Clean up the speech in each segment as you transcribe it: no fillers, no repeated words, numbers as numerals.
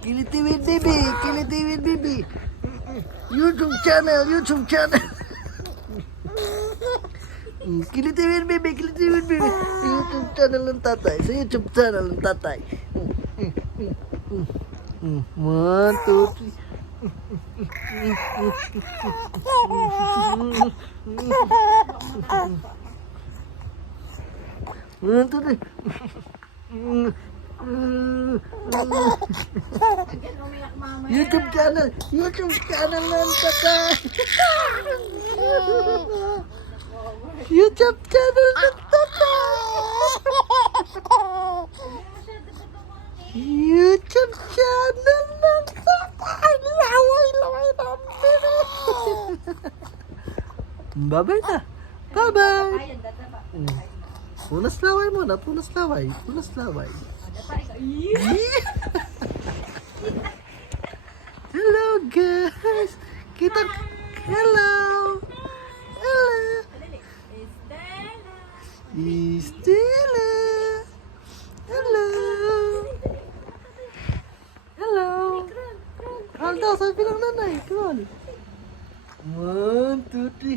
Kilitiwin baby, Kilitiwin baby. YouTube channel, YouTube channel. Kilitiwin baby, Kilitiwin baby. YouTube channel ng tatay, sa YouTube channel ng tatay. 1, 2, 3. 1, 2, 3. YouTube channel ng tatay. YouTube channel ng tatay. YouTube channel ng tatay. Laway namin. Bye-bye na. Bye-bye. Punas laway muna, punas laway. Punas laway. Hello guys. Kita hello. Hello. Stella. Hello. Hello. Crawl daw, sabi ng nanay. Crawl. 1, 2, 3.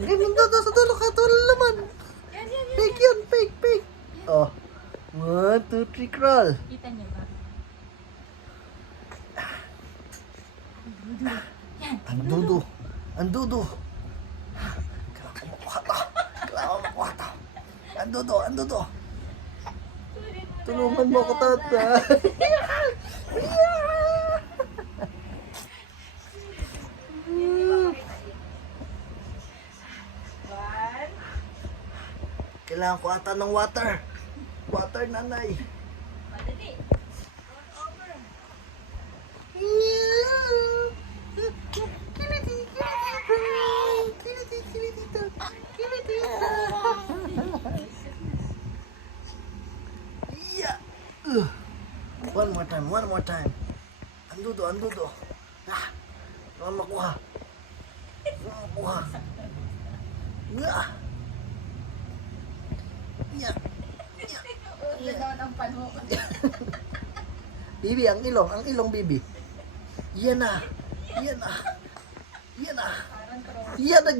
Eh, mundo daw sa dulo. Katulad naman. Fake yun, fake, fake. Oh. 1, 2, 3, crawl. Kita niyo ba? Ang dudo. Ang dudo. Kailangan makuha to. Kailangan makuha to. Ang dudo, ang dudo. Tulungan mo ko, tatay. Kailangan ko ata ng water. Water, nanay. Madali. Yeah. One more time, one more time. Andudo, andudo. Ah, kailangan makuha. Kailangan makuha. Yeah. Yeah. Ulo daw ng panho. Bibi, ang ilong, bibi. Yan na. Yan na. Yan na. Yan na.